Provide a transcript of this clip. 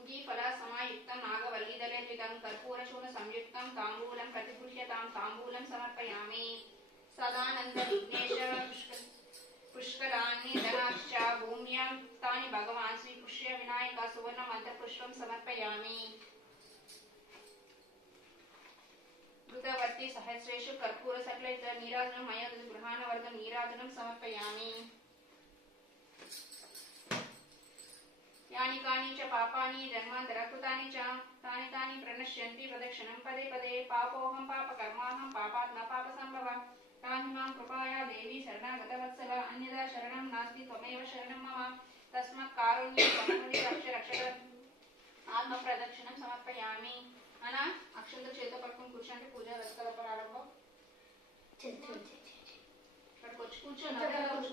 पूगीफल समायुक्तं नागवल्लीदलैर्विधं कर्पूरचूर्ण संयुक्तं ताम्बूलं प्रतिगृह्यतां ताम्बूलं समर्पयामि। सदानंद विघ्नेश पुष्कलानि धनाश्च भूम्यां तानि भगवान् श्रीपुष्य विनायक सुवर्ण मंत्रपुष्पं समर्पयामि। घृतवर्ति सहस्रेषु कर्पूर सकलैः नीराजनं मया गृहाणवर्धं नीराजनं समर्पयामि। यानि कानि च पापानि जन्मान्तरकृतानि च तानि तानि प्रणश्यन्ति प्रदक्षिणं पदे पदे। पापोऽहं पापकर्माहं पापात्मा पापसम्भवः तानि मां कृपया देवी शरणागतवत्सल अन्यदा शरणं नास्ति त्वमेव शरणं मम तस्मात् कारुण्यं सममुदि रक्ष रक्षक आत्म प्रदक्षिणं समर्पयामि। అనా అక్షంతలు చేతితో పట్టుకుని కూర్చోండి పూజ రథకల ప్రారంభం ఇక్కడికి వచ్చి కూర్చోండి